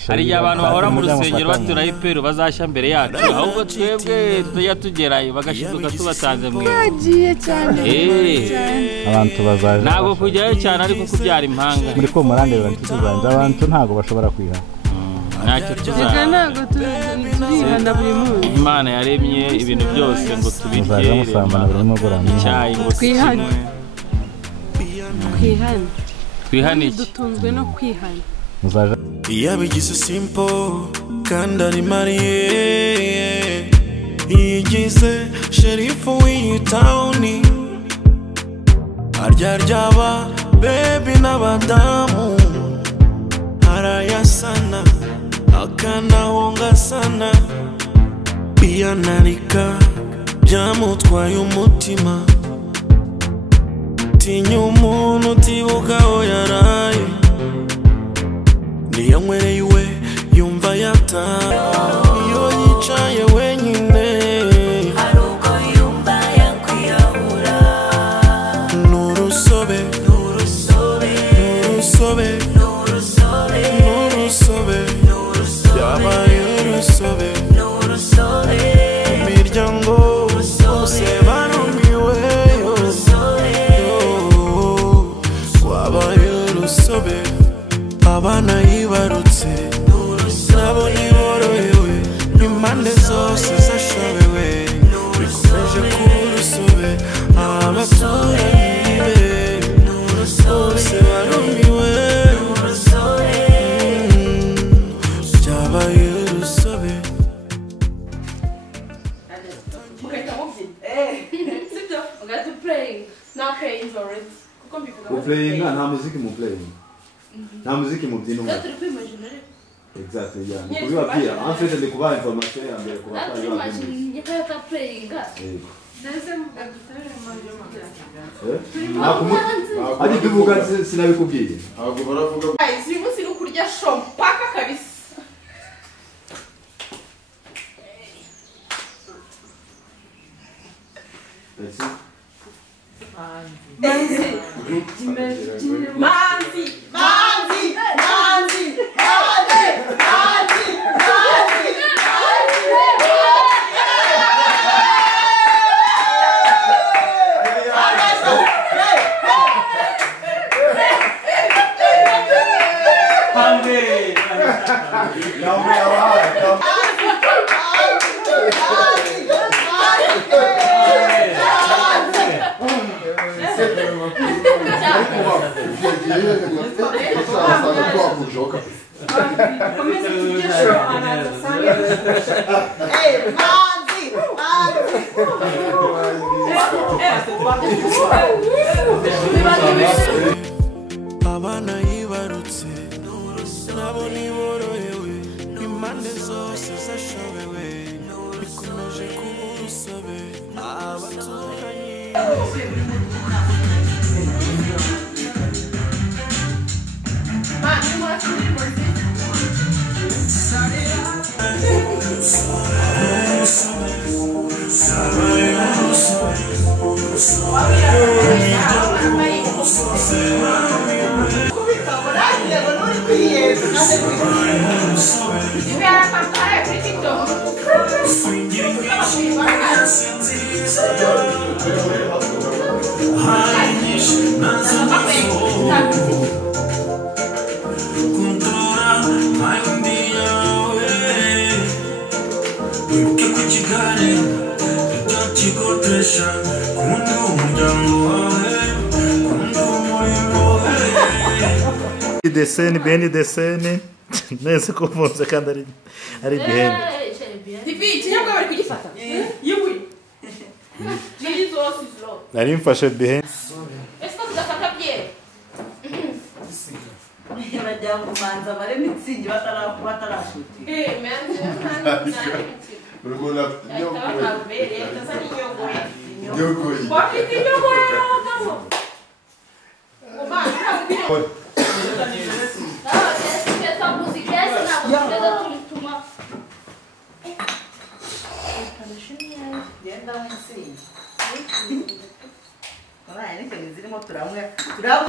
hari abantu bahora mu rusengero batura ipero bazashya mbere yacu ahubwo twebwe tujya tugerayo bagashiduka tubatanze mwe bagiye cyane abantu bazaje ntabwo kujyayo cyane ariko kubyara impanga muri ko murandera ntituzanze abantu ntago bashobora kwiha ntacyo tuzana ntabwo turihana buri munsi Imana yaremye ibintu byose ngo tubirye musambana burimo gurana icyayi ngo twihane twihane dutunzwe no kwihana muzaje yabigize simple kandi ari mariye yigize sherifu w'iyi tawuni aryaryaba bebi n'abadamu arayasana akanahonga sana biyanarika byamutwaye umutima tinya umuntu utibuka aho yaraye niyo nkwereye iwe yumva yataye iyo yicaye wenyine hari ubwo yumva yakwiyahura n'urusobe yabaye urusobe imiryango bose barumiwe wabaye urusobe abana yibarutse nabo ntiborohewe impande zose zashobewe bikomeje kuba urusobe abaturanyi be bose barumiwe byabaye urusobe Playing nta muziki mu playing nta muziki mu byino exactly yeah kubiba pia en fait de kuba information ya mbere kuba natwe imagine yakata playing nese mugatutare majoma ari bivuga sinabikubwiye ahubwo baravuga guys uyu munsi no kurya shompaka kabisa abana yibarutse nabo ntiborohewe impande zose zashobewe bikomeje kuba urusobe abaturanyi desene bene desene nese kufunze kandi ari gihende TV kinyabwa bari kugifata yiwi Jesus is Lord nari mfashe bihende ese ko tudafata byere barajya kumanza bare mitsingi batarashuti menze urumuna nyogoye bafite inyogoye n'abagabo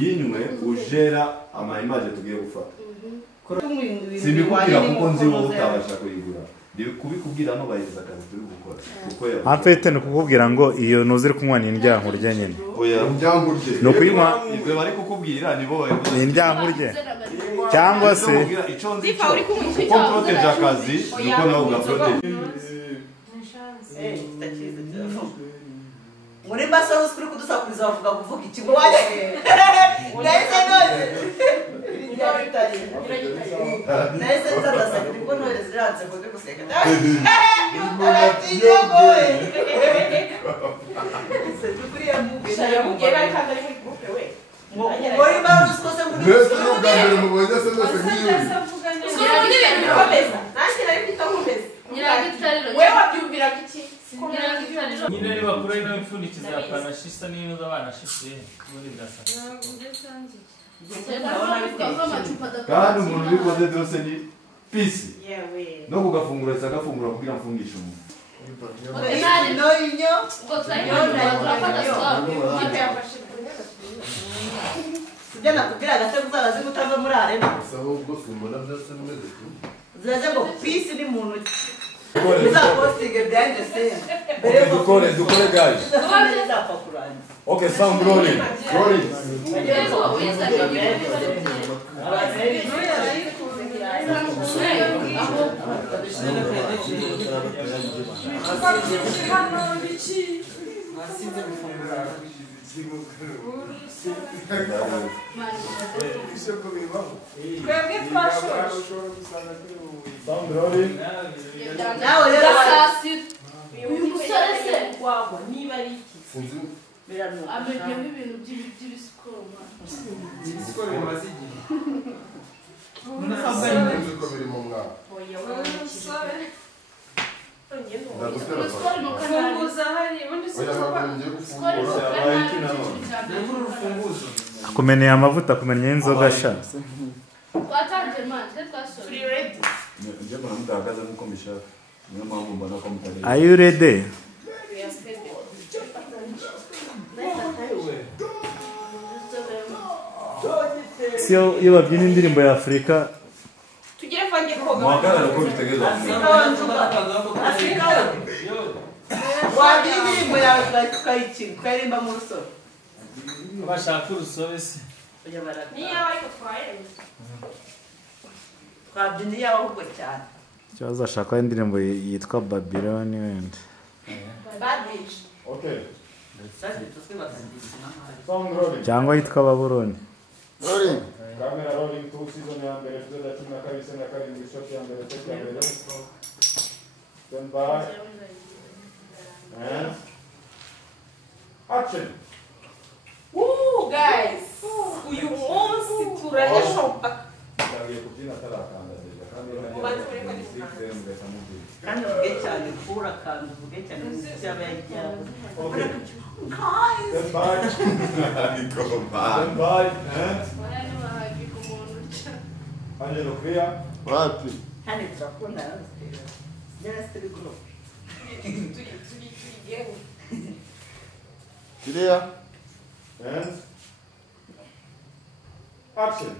yinywe ujera ama image tugiye gufata Simbikubwira kuko nzi wowe utabasha kuyigura. Kubikubwira no bayeza akazi turi gukora. Kuko ya. Amfete no kukubwira ngo iyo nuziri kunywa ni indyankurye nyene. Oya, indyankurye. No kuyinywa ibyo bari kukubwira ni bo ni indyankurye. Cyangwa se ico nzi ko protege akazi nuko nawe ugaprotege. Muri maso kuri kudusakuriza bavuga kuvuga ikigo waje. Nese none. Nese tadasa kuko none ziranze ko guseka. Sekuri ya mugera Ya mugera kandi ari muri groupe we. Muri maso kose muri. Nese no gambere mu bwenge se nese ngiyo. Nanjye nari kwita nkumeze. Nyiragitariro. Wewe wabyumvira iki? Nyiragitariro. nyine niba kuri ino ipfundikiza ya panashisa n'iyo abana shishuye muri birasa kandi umuntu ubikoze byose ni pisi no kugafungura agafungura kugira mfungishe umuntu No inyo. Ngo turafata Sijya nakubwira gase kuzabaze gutanga muri arena. Sabo ubwo simbona byose meze tu. Zaje ngo peace ni muntu. Uza posting behind the scene. dukore guys. Okay, sound rolling. Rolling. Sound rolling. Nawe rero uyu musore se wagwa niba ari iki Sinzi. amenyemo ibintu by'ibisikoro Isikoro bimaze igihe. Sinzi ko biri mu mwaka. oya umusore umusore mu kanari funguza hari ubundi Oya ntabwo ngiye gufungura. Urufunguzo. kumeneye amavuta kumenye inzoga sha. twatanze manje twasore turi ready Nje mbona mudahagaze nkuko mbishaka. Niyo mpamvu mbona ko mutari. Are you ready? Sio iyo babyina indirimbo ya Afrika tugire vange koga Mwagarara ko bitegereza. Afrika wabindirimbo yawe tukayikira twaririmba mu rusoro. bashaka urusobe se Oya barata. niyo ariko twahereye Twabyiniye ahubwo cyane. cyaza ashaka indirimbo yitwa Babylon wenda. bad bitch Okay. Sasa tusibatangiza n'amahari. Sound rolling. Cyangwa yitwa Babylon. Rolling. Camera rolling 2 season ya mbere episode ya 12 na karindwi shot ya mbere take ya mbere. Stand by. And action. guys uyu munsi turayashopa Ndagiye kubyina tarakanda deja kandi Kandi uvuge cyane kura kandi uvuge cyane cyaba yajya. Stand by. Stand by. And Angelo clear. Wapi? Hani turakunda nawe. Yes, turi group. Clear. And action.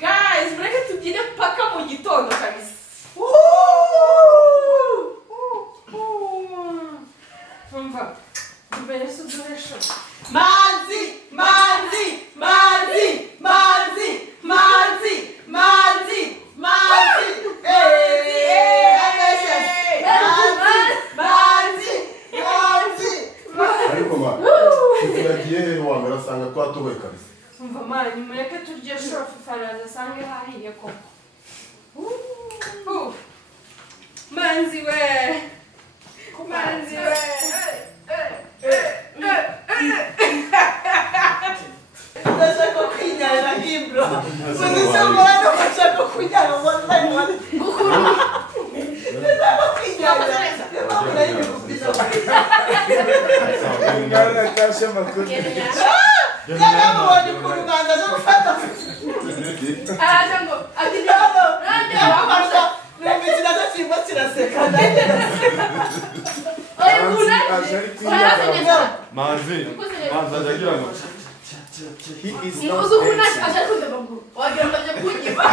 guys mureke tubyine paka mu gitondo kabisa umva mbere se uduhesho Manzi, manzi, manzi, manzi, manzi, manzi, manzi. Ariko ma. Turagiye rero wambara sanga twatowe kabisa. umva mani mureke turye shofu faraza sange hahiye ko manzi we manzi we Ndashaka kwinyara nk'ibro. Sinishobora no gushaka kunyara wallahi wali. Ndashaka kwinyara. Ngana kasha makuru. Yana mwani kuruganda no gufata. araza ngo ati Yano. Yamasa. Nemiti na dashimba kiraseka. oya kunani Ashari kwinyara. Manzi. Manzi agira ngo He is Niba not uzi ukuntu aje kumva amaguru wagira ngo aje kunyiba.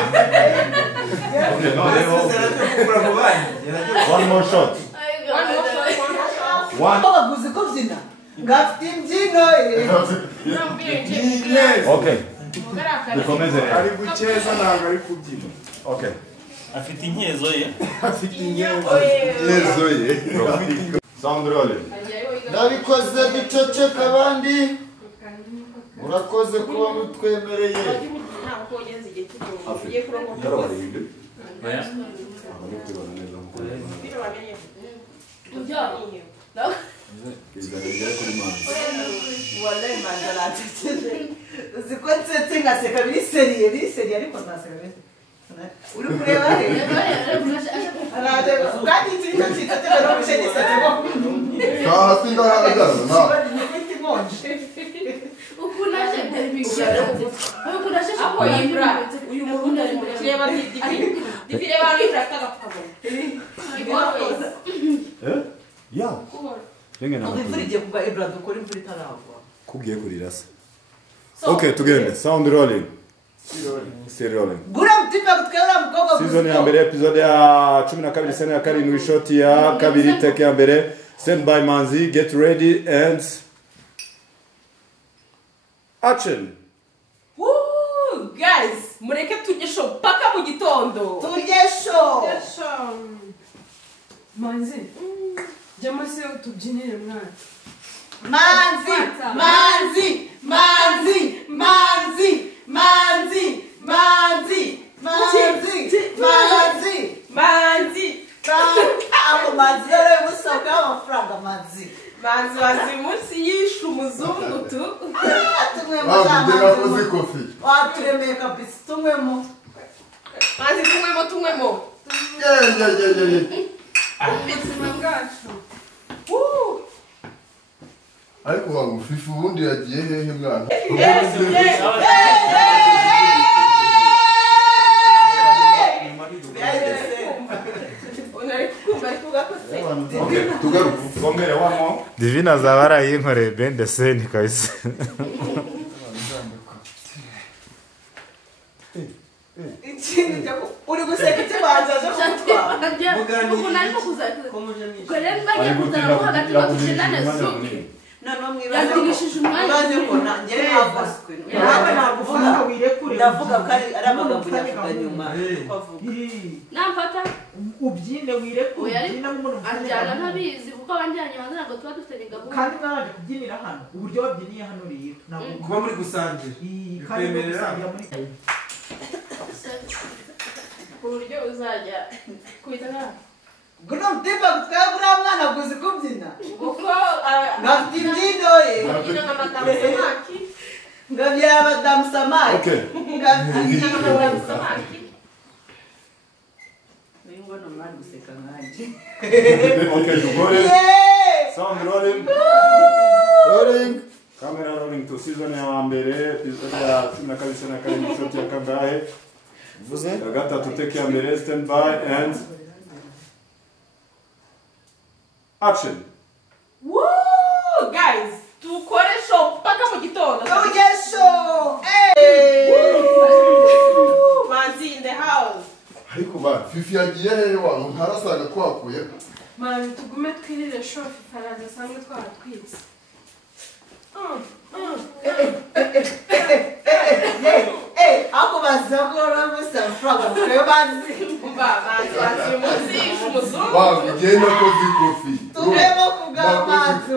One more shot. One. baguzi ko byina ngafite imbyino Okay. Dukomeze rero. ari gukeza ntabwo ari kubyina. Okay. afite inkezo ye Afite inyezo ye. Sound rolling. Nabikoze duceceka abandi. Murakoze kuba mutwemereye. Wallahi manzara atete uziko tsetse ngaseka biri seriye ariko ntaseka uri kureba he araje kandi ikindi cyitse rero bishenye satego hasi ndahagaze na n'ibiti monje Ukunaje televisiyo. Ukunaje apo yibra. Uyu murundi ari muri kireba difireba bifraka gapfabo. Yeah. Renge na. ubivurije kuba Ibra dukora imvura itaragwa Kugiye kurira se. Okay, tugende. Sound rolling. Still rolling. gura mtipa kutwera mukobwa Season ya mbere, episode ya 12 sene ya karindwi, shot ya kabiri, take ya mbere. Stand by Manzi, get ready and action. Woo, guys, mureke tujye show paka mu gitondo. tugesho Manzi. Jamase tubyinire mwana. manzi manzi manzi manzi manzi manzi manzi manzi Manzi. abo manzi rero musoka amafaranga manzi Manzi wazimusi yishu umuzungu tu. tumwemo bagera kozi kofi waturemeye kabisa tumwemo Manzi tumwemo. Ubuzima bwacu. Woo. ariko wangu fifu ubundi yagiye hehe mwana Okay, tugaruke. Komere wamo. Divina zabara yinkoreye bende seni kabisa. uri guseka icyo bazaje kutwa Ukunani kuzaza. Kweleni bajya kuzana ko hagati bakujendane suki. nano Yatigishije umwanya. mwibaze ko nanjye navuzwe nawe navuga wirekure ndavuga ko ari amagambo nyavuga nyuma kwavuga Namfata. ubyine wirekure Ubyina nk'umuntu anjyana ntabizi kuko abanjyanye hanze ntabwo tuba dufite gahunda. kandi mwaraje kubyinira hano uburyo wabyiniye hano rero Kuba muri gusangira. Bikwemerera. Ku buryo uzajya kwita nka guno mtipa kutwara buriya mwana guzi kubyina kuko ngafite imbyino ye kugira ngo amatamusamaki ngabyara abadamu samaki Okay. ngafite imbyino ye amatamusamaki niyo mbona mwari guseka nkanjye Okay, tugore. yeee Sound rolling. Rolling. Camera rolling to season ya mbere, episode ya 12 sene ya karindwi, shot ya kangahe? Vuze. Ya gatatu, take ya mbere, stand by and action. Woo, guys, tukore show paka mu gitondo. tugesho Manzi in the house. ariko ba fifi yagiye hehe wangu ntarasaga twakuye Man, tugume twirire show faraza sange twaratwitse. ako bazakora musa amafaranga mukwiye bazi Umva, manzi wazimusi yishu umuzungu. wangu genda kozi kofi turemo kubw'amazi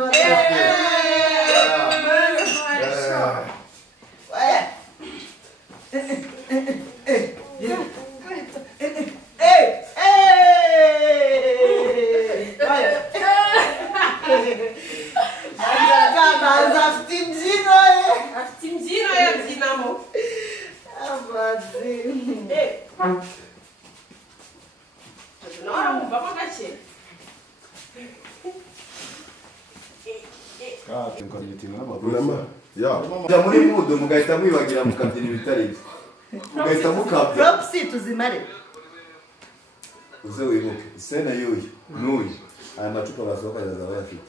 afite imbyino ye Afite imbyino yabyinamo. amazi Nawe aramwumvamo gake. urema ya Jya muri mudo mugahita mwibagira mukabyina ibitari byo. Mugahita mukabya. propsi tuzimare Uze wibuke. Isena y'uyu n'uyu. Aya macupa basohoka yazaba bayafite.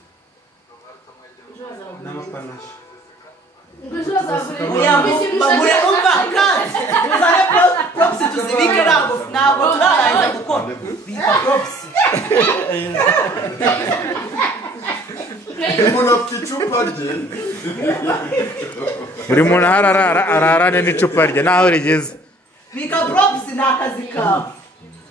N'amapanashi. umva kandi uzane props tuzibike ntabwo turarangiza gukora bita props umuntu afite icupa rye buri muntu ararane n'icupa rye naho rigeze bika props ni akazi kawe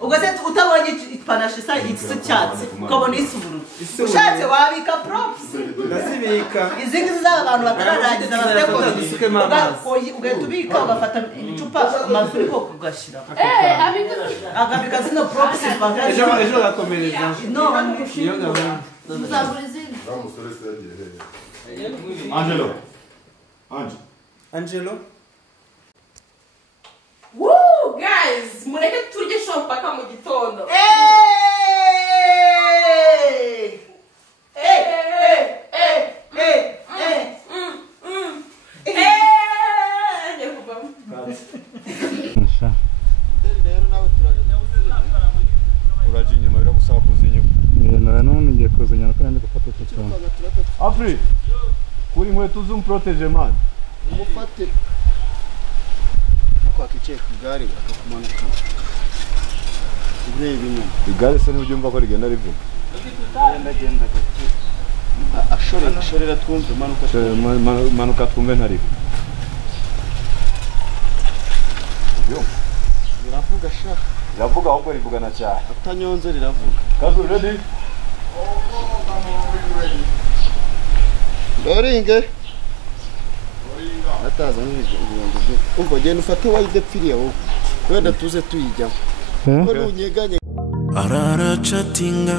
ubwo se utabonye ipanashi isa icyatsi ukabona isa ubururu ushatse wabika props ndazibika izi ngizi z'aba bantu batararangiza ugahita ubika ugafata icupa amafuriko ugashyira agabika zino props ejo gakomereza iyo gahunda muzagura izindi Angelo Woo, guys, mureke turye show mpaka mu gitondo. uraje inyuma biragusaba kuza inyuma none ngiye kuza inyuma kandi ndi gufata icyo cyane Afri kuri inkweto z'umprotege man umufate kwakicaye ku igare akakumanuka ureba inyuma igare se niba ubyumva ko rigenda rivuga ndagenda gake ashorera twumve manuka twumve ntariho riravuga sha riravuga ahubwo rivugana cyane atanyonze riravuga kazu ready Doringe ataza n'ibintu umva genda ufate wide pfiriye wowe wenda tuze tuyijyaho ko nunyeganye araracatinga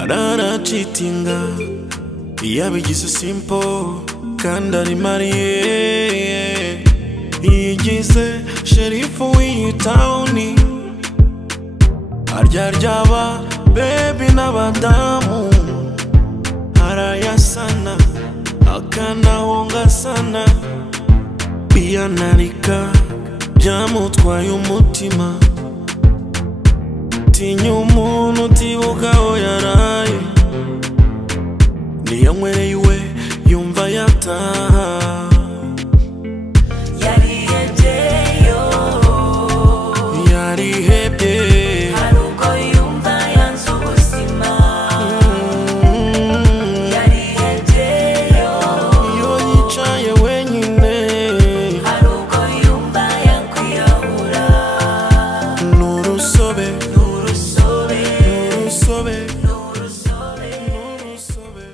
araracitinga yabigize simple kandi ari mariye yigize sherifu w'iyi tawuni aryaryaba bebi n'abadamu arayasana akanahonga sana biyanarika byamutwaye umutima tinya umuntu utibuka aho yaraye niyo nkwereye iwe yumva yataha yarihebyeyo yarihebye hari ubwo yumva yanze ubuzima yarihebyeyo iyo yicaye wenyine hari ubwo yumva yakwiyahura n'urusobe n'urusobe n'urusobe n'urusobe n'urusobe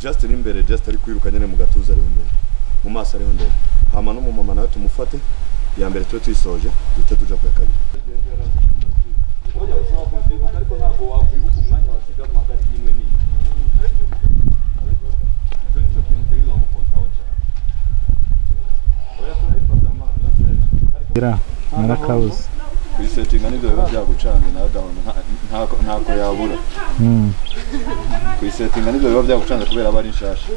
Just imbere just ari kwiruka nyene mu gatuza ariho mbere mu maso ariho ndende hama no mu mama nawe tumufate ya mbere twe twisoje dute tuja kwa kabiri oya usaba kwibuka ariko ntabwo wakwibuka umwanya wasiga mu hagati y'imwe n'iyi nicyo kintu tegeza ngo kontaho cyane oya turayifata ama narakabuze kwisetinga nibyo biba byagucanye na gahunda ntako yabura kwisetinga nibyo biba byagucanye kubera aba ari nshasha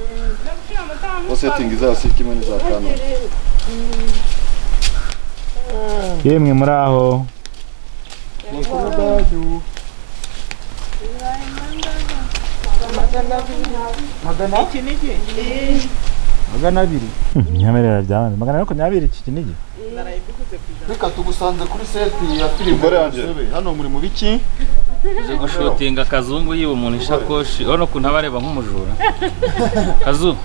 ko setting izaba si kimwe n'iza kano yemwe muri aho magana abiri nyamerera byabandi magana ariko nyabiri iki kinigi reka tugusanze kuri seti ya filime hano muri mu biki uze gushotinga kazungu yiba umuntu ishakoshi urabona ukuntu aba areba nk'umujura kazu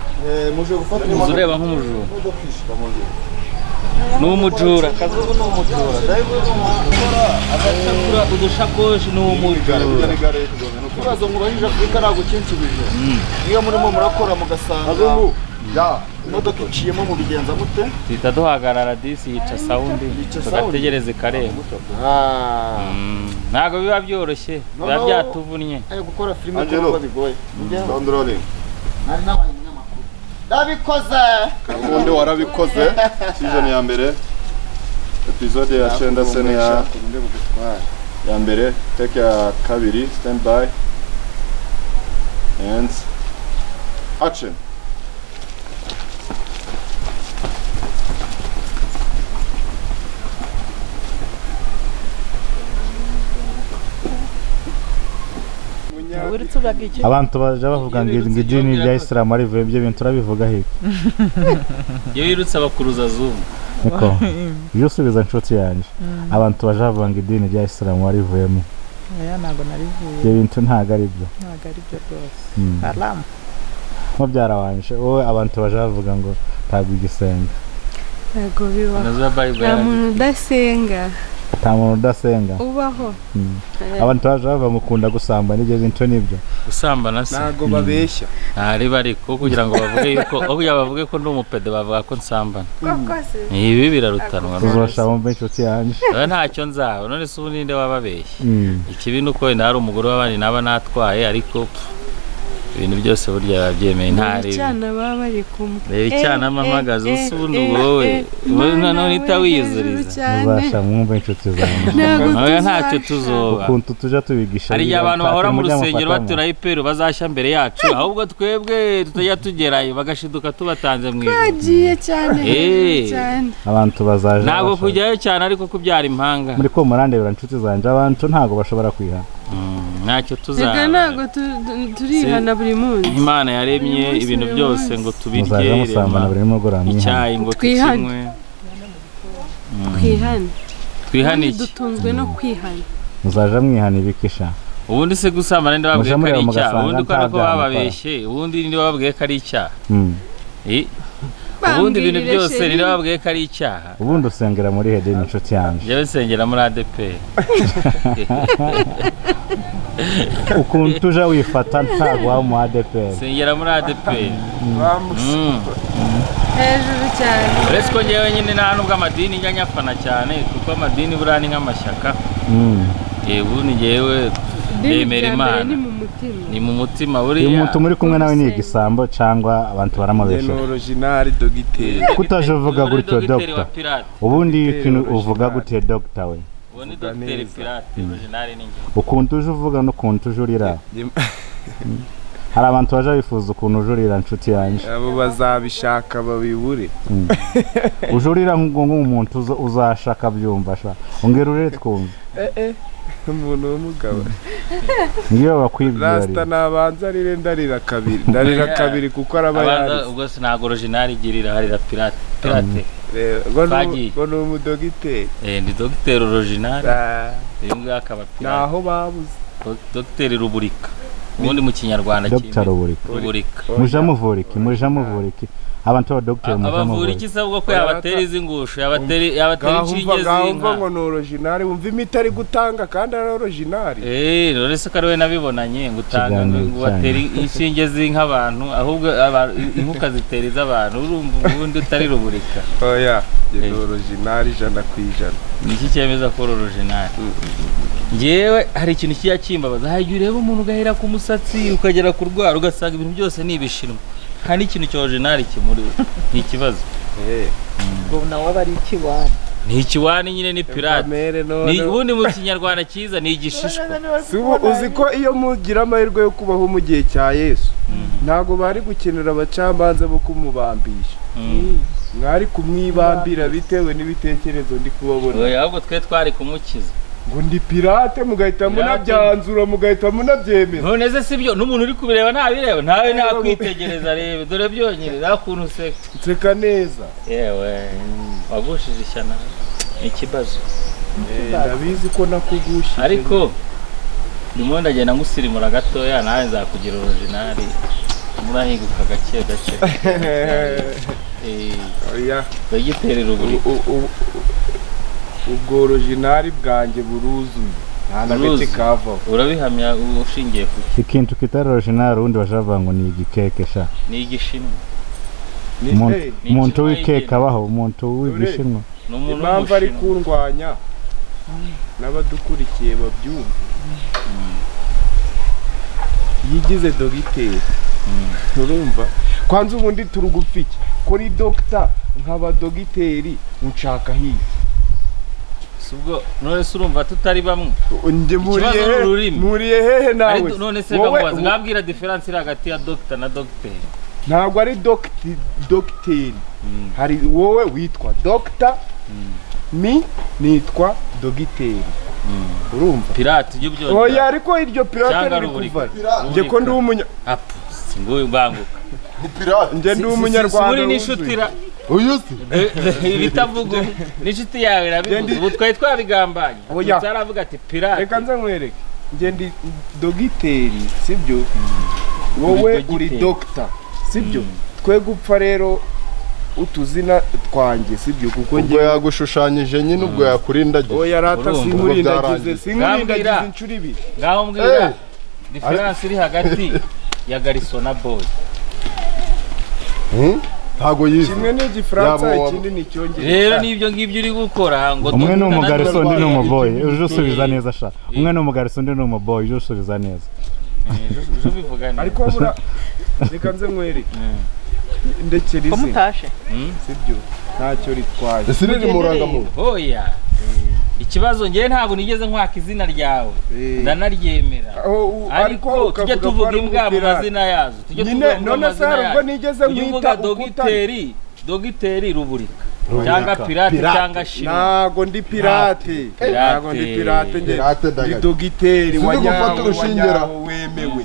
muje gufata uzi ureba nk'umujura ni umujura kazungu ni umujura agacakura udushakoshi ni umujura urazo ngo bahije Afurika ntabwo kinsubije niyo murimo murakora mugasanga imodoka iciyemo mu bigenza gute tuhita duhagarara disi yica sawundi tugategereza ikareba ntabwo biba byoroshye biba byatuvunnye gukora filime kuba bigoye nari nabaye umunyamakuru ndabikoze ubundi warabikoze season ya mbere episode ya 9 sene ya mbere take ya kabiri stand by and action. abantu baje bavuga ngo idini rya Islam ari ibyo bintu turabivuga he iyo yirutse abakuruza zoom niko iyo usubiza inshuti yanjye abantu baje bavuga ngo idini rya Islam ari ivuyemo oya ntago narivuye ibyo bintu ntago ari byo rwose alamu mo byarabanje wowe abantu baje bavuga ngo ntabwo igisenga yego biba nazo bible nta muntu udasenga ubaho abantu baje bava mukunda gusamba n'ibyo bintu nibyo gusambana se ntago babeshya ntari bariko kugira ngo bavuge yuko aho bavuge ko ndi umupede bavuga ko nsambana ibi birarutanwa uzosha mu inshuti yanjye ntacyo nzaba none se ubuninde wababeshya ikibi nuko wenda hari umugore w'abandi naba natwaye ariko ibintu byose burya babyemeye ntari cyana baba bari kumwe icyana mamagaza usubundi wowe none itawiyuzuriza uzasha mwumva inshuti zanjye nawe ntacyo tuzoba ukuntu tuja tubigisha hari abantu bahora mu rusengero baturaho ipero bazashya mbere yacu ahubwo twebwe tutajya tugerayo bagashiduka tubatanze mu ijuru bagiye cyane abantu bazaje ntabwo kujyayo cyane ariko kubyara impanga muri ko murandebera inshuti zanjye abantu ntabwo bashobora kwihana ntacyo tuzaba ntabwo turihana buri munsi Imana yaremye ibintu byose ngo tubirye icyayi ngo tukinywe twihane dutunzwe no kwihana muzaje mwihana ibikisha ubundi se gusambana ndi babwiye ko ari icyaha ubundi uko nako bababeshye ubundi ndi babwiye ko ari icyaha ubundi ibintu byose ndi babwiye ko ari icyaha ubundi usengera muri hede inshuti yanjye yewe nsengera muri ADP ukuntu uja wifata ntabwo wa mu ADP nsengera muri ADP hejuru cyane uretse ko ngewe nyine nta nubwo amadini njya nyafana cyane kuko amadini buriya ni nk'amashyaka ubundi ngewe ndemera Imana ni mu mutima buriya uyu muntu muri kumwe nawe ni igisambo cyangwa abantu baramubesha ni original dogiteri kutaje uvuga gutyo doctor ubundi ikintu uvuga gutyo doctor we ubundi dogiteri pirate original ni nge ukuntu uje uvuga no kuntu ujurira hari abantu baje bifuza ukuntu ujurira inshuti yanjye abo bazabishaka babibure ujurira nk'umuntu uzashaka byumva sha ongera urere twumva umuntu w'umugabo ngiyo bakwibwira rasta nabanza rire ndarira kabiri kuko arabayari ubwo sinago original igirira harira pirate ngo ni umudogiteri ndi dogiteri original uyu nguyu akaba pirate naho babuze dogiteri ruburika ubundi mu kinyarwanda Dr. Ruburika muja muvuriki abantu ba doctor abavura iki sabwo ko yabatera izingusho yabatera inshinge zinka ngo no original wumva imiti ari gutanga kandi ari original none se kare we nabibonanye ngutanga ngo batera inshinge zinka abantu ahubwo inkuka zitereza abantu urumva ubundi utari Ruburika oya ni original 100%. niki cyemeza ko original ngewe hari ikintu kiya kimbabaza hagiye ureba umuntu ugahera ku musatsi ukagera ku rwara ugasanga ibintu byose ni ibishinwa hari ikintu cyo original kimuri ni ikibazo ngo nawe bari ikiwani ni ikiwani nyine ni pirate ni ubundi mu kinyarwanda cyiza ni igishishwa uzi ko iyo mugira amahirwe yo kubaho mu gihe cya Yesu ntago bari gukenera abacamanza bo kumubambisha mwari kumwibambira bitewe n'ibitekerezo ndi kubabona oya ahubwo twe twari kumukiza ngo ndi pirate mugahita munabyanzura mugahita munabyemeza none se sibyo n'umuntu uri kubireba ntabireba ntawe nakwitegereza rebe dore byonyine nakuntu seka neza yewe wagushije ishyana ikibazo ndabizi ko nakugushije ariko ndimo ndagenda ngusirimura gatoya nawe nzakugira original murahinguka gake oya bagiterera Ruburika ubwo original bwanjye buruzuye nta na gake kava urabihamya ushingiye ku ikintu kitari original undi bashavuga ngo ni igikeke sha ni igishinwa umuntu w'ikeke abaho umuntu w'igishinwa impamvu ari kundwanya n'abadukurikiye babyumva yigize dogiteri urumva kwanza ubundi turugupfiki kuri doctor nkaba dogiteri nshaka hiye ubwo none se urumva tutari bamwe nde muriye hehe nawe none se bamubaza ngabwira difference iri hagati ya doctor na docteur ntabwo ari dogiteri hari wowe witwa doctor mi nitwa dogiteri urumva pirate ibyo byose oya ariko iryo pirate riri kuva nje ko ndi umunya apo singoye banguka ni pirate nje ndi umunyarwanda uri nishutira uyuzi bitavuga n'inshuti yawe rabivuze ubu twari twabigambanye cyaravuga ati pirate reka nze nkwereke nje ndi dogiteri sibyo wowe uri doctor sibyo twe gupfa rero utuzina twanjye sibyo kuko nge yagushushanyije nyine ubwo yakurindagiye oya rata sinkurindagize inshuro ibiri ngaho mbwira difference iri hagati ya Gariso na Bose ntago yize kimwe ni igifaransa ikindi ni icyongereza rero nibyo ngibyo uri gukora ngo umwe ni umugariso undi ni umuboyi uje usubiza neza sha umwe ni umugariso undi ni umuboyi uje usubiza neza uje ubivuga neza ariko bura reka nze nkwereke ndekera izi mutashe sibyo ntacyo ritwaye ese riri murangamuntu oya ikibazo ngiye ntabwo nigeze nkwaka izina ryawe ndanaryemera ariko tujye tuvuga imbwa mu mazina yazo tujye tuvuga mu mazina yazo nigeze nkwita dogiteri ruburika cyangwa pirate cyangwa shino ntago ndi pirate ndi dogiteri wanyawo wemewe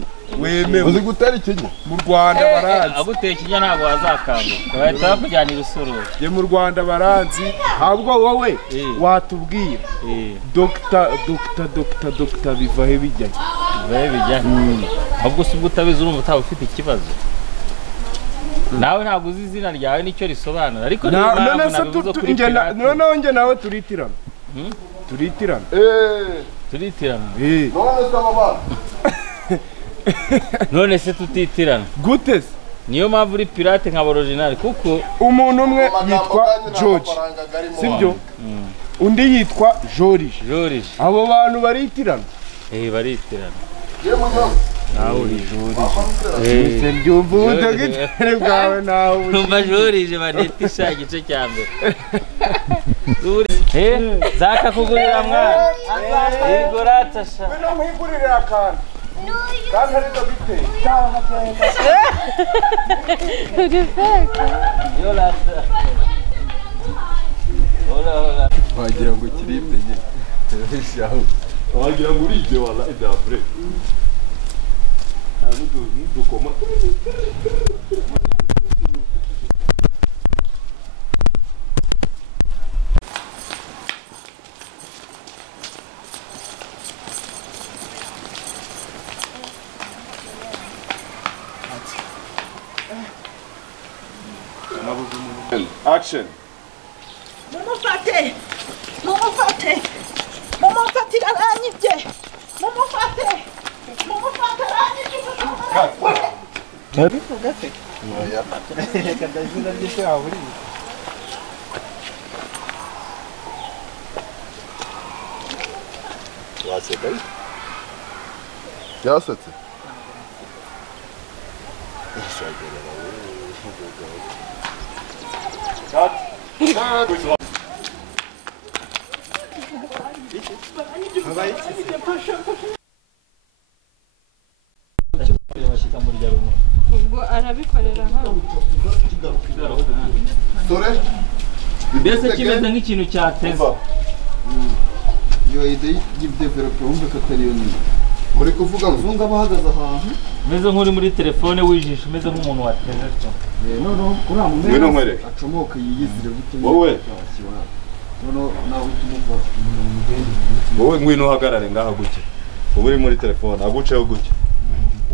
uzi gutera ikinya mu Rwanda baranzi aguteye ikinya ntabwo wazakanguka bahita bakujyana irusororo je mu Rwanda baranzi ahubwo wowe watubwira doctor bivahe bijyanye ahubwo si ubwo utabizi urumva utaba ufite ikibazo nawe ntabwo uzi izina ryawe nicyo risobanura ariko noneho nge nawe turitirana none se tutitirana gute se niyo mpamvu uri pirate nka original kuko umuntu umwe yitwa George sibyo undi yitwa George abo bantu baritirana baritirana nawe uri George se mbyumva ubudogiteri bwawe nawe numva George banetisha igice cya mbere zaka kugurira mwana igorata sha bino mwigurira akantu kandi ari dogiteri cyangwa hola wagira ngo kiribye nyine wagira ngo urije wala idafure dukoma action mumufate aranyibye mumufate aranyibye reka ndazina ry'icyo yaburiye waseka yasetse ubwo arabikorera hano mbese kimeze nk'ikintu cyateze iyo ide y'ibdevelope wumva ko atari yo nini muri kuvuga ngo uzunga abahagaze ahantu umeze nk'uri muri telefone wijisha umeze nk'umuntu wateze to noneho uriya mumera acomoka yiyizire bitewe wowe noneho nawe utumuva wowe ngwino uhagarare ngaha gutya uba uri muri telefone aguceho gutya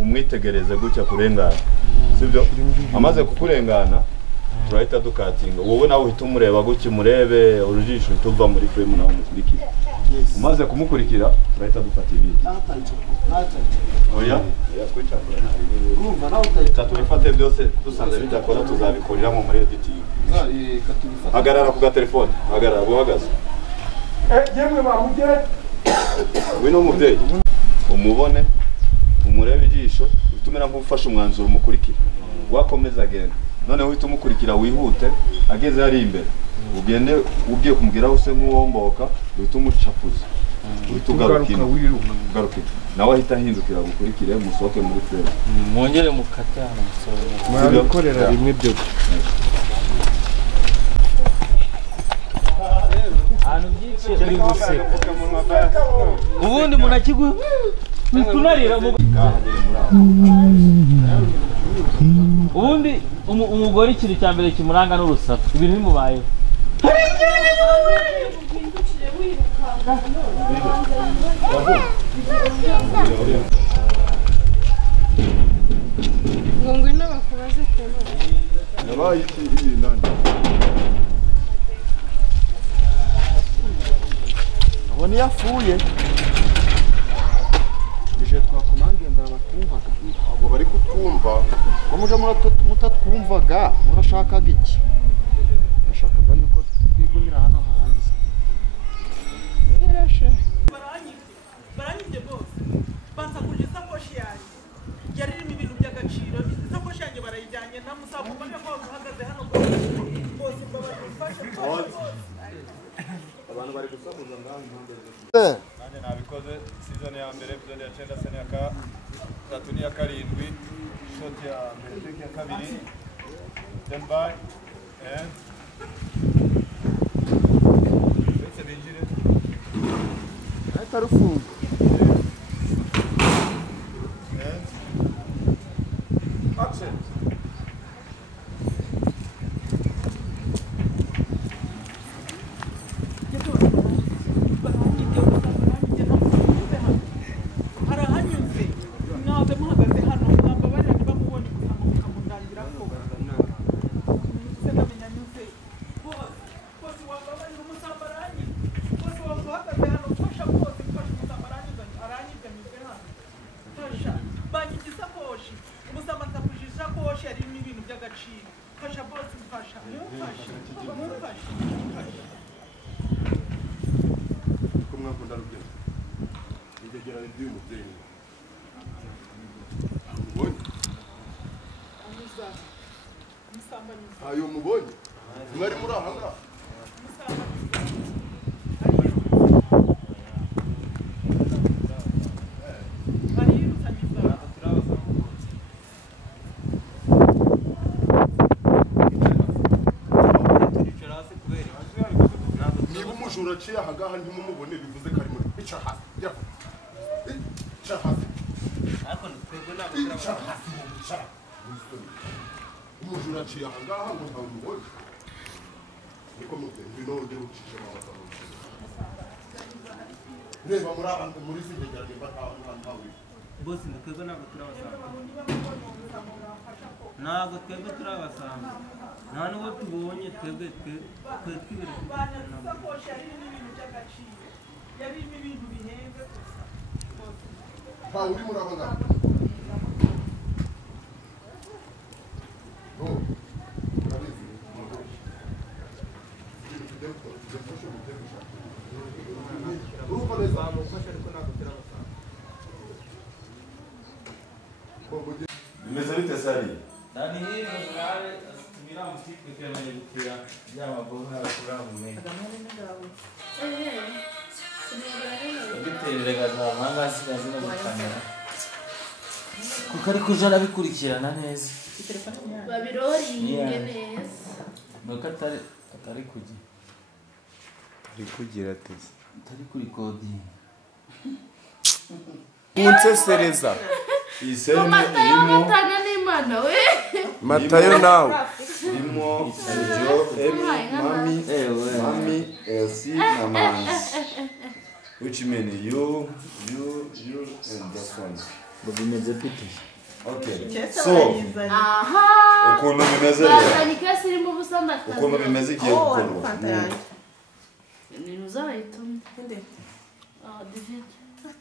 umwitegereze gutya kurengana sibyo amaze kukurengana turahita dukatinga wowe nawe uhita umureba gutya umurebe urujisho uhita uva muri frame nawe umukurikira umaze kumukurikira turahita dufata ibindi oya tubifate byose dusanze bidakora tuzabikuriramo muri editing hagarara ku gatelefone hagarara buhagaze yemwe bamugere we no mubyeyi umubone umurebe ijisho utumera nk'ufashe umwanzuro umukurikira wakomeza agenda noneho uhita umukurikira wihute ageze hari imbere ugende ugiye kumubwiraho se nk'uwomboka uhita umucapuza uhita ugarukira nawe ahita ahindukira gukurikire musohoke muri frame mwongere mukate hano musohoke mwabikorera rimwe byo ahantu byinshi uri guseka ubundi umuntu akigu kunarira ubundi umugore ikintu cya mbere kimuranga n'urusaku ibintu bimubayeho ngo ngwino bakubaze tema yabaye iki nani abone yafuye ije twakomandiye ndabatumvaga abo bari kutwumva ko muje mutatwumvaga murashakaga iki nashakaga yuko twigumira hano hanze erashe baranyibye bose banza kurya isakoshi yanjye yari irimo ibintu by'agaciro isakoshi yanjye barayijyanye na musaza mbona ko uhagaze hano bose babafashe abantu bari gusakuza ngaho impande nanjye nabikoze season ya mbere episode ya 9 season ya 3 n'iya 7 shot ya mbere take ya kabiri stand by and let's binjire atarufunga and action ayo mubonye mwari muri aha ngaha niba umujura aciye aha ngaha ntimumubone bivuze ko ari muri ica hasi ica hasi ica hasi umujura aciye aha ngaha ngo ntamubone niko mubwira ngwino wongere ucishe amaboko reba muri abantu muri zindi gerageza ntawe bose twebwe ntabwo turabasanga ntabwo twebwe turabasanga nta n'uwo tubonye twebwe twibere isakoshi yarimo ibintu by'agaciro yarimo ibintu bihenze ntawe uri muri aba ngaba bimeze bite sari nani hii mzunare tumira msiku kama yukira jama bonga kura mume biterega za manga sinazina gukamera kuko ari kujana bikurikirana neza babiroringe neza nuko atari kugira ari kugira ateze atari kuri kodi kunsesereza iyi serine matayo irimo gatanga n'imana we matayo nawe irimo Sergio mami Elsie na Manzi which mean you and this one bimeze bite okay so aha ukuntu bimeze bazanye ikesi irimo ubusa ndakaza ukuntu bimeze igiye gukorwa ni uzayitumye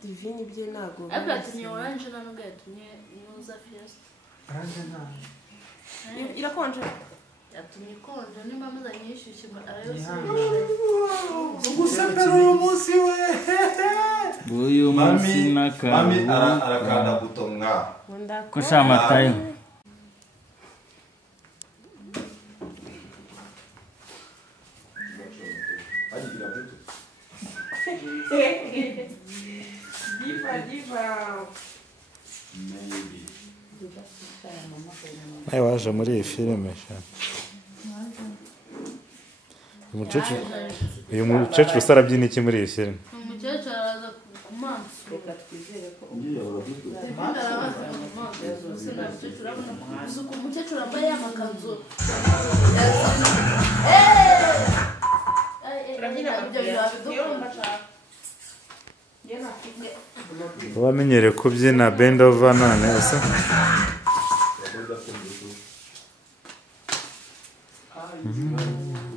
divini bye ntago ariko yatumye oranje na nubwo yatumye nuza fiesta irakonje yatumye ikonje nimba muzanye yishyushye arayose gusakara uyu munsi we uyu munsi mami arakanda buto nga kusha matayo nawe waje muri iyi filime uyu mukecuru usa arabyina iki muri iyi filime? umukecuru araza ku maso reka twizere ko umukecuru wambaye amakanzu wamenyereye kubyina bend over none ese